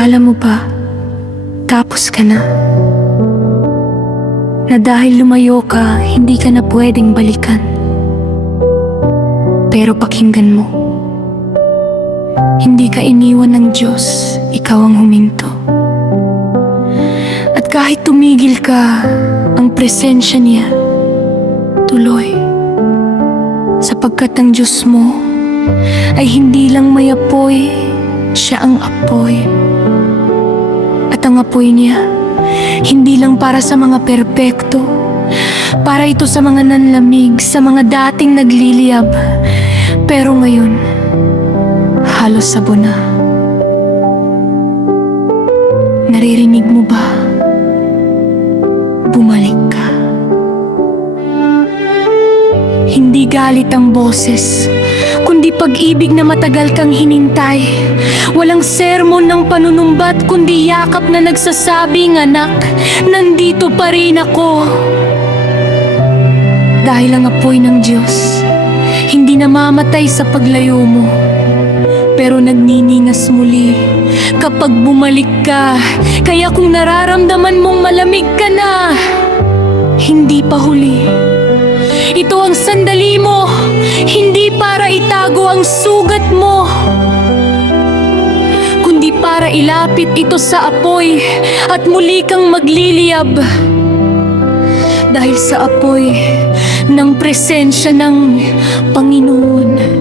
Akala mo ba, tapos ka na? Na dahil lumayo ka, hindi ka na pwedeng balikan. Pero pakinggan mo, hindi ka iniwan ng Diyos, ikaw ang huminto. At kahit tumigil ka, ang presensya niya tuloy. Sapagkat ang Diyos mo ay hindi lang may apoy, siya ang apoy. At ang apoy niya, hindi lang para sa mga perpekto, para ito sa mga nanlamig, sa mga dating nagliliyab. Pero ngayon, halos sabo na. Naririnig mo ba? Bumalik ka. Hindi galit ang boses, kundi pag-ibig na matagal kang hinintay. Walang sermon ng panunumbat, kundi yakap na nagsasabing, anak, nandito pa rin ako. Dahil ang apoy ng Diyos hindi namamatay sa paglayo mo, pero nagniningas muli kapag bumalik ka. Kaya kung nararamdaman mong malamig ka na, hindi pa huli. Ito ang sandali mo, hindi para itago ang sugat mo, kundi para ilapit ito sa apoy at muli kang magliliyab. Dahil sa apoy ng presensya ng Panginoon.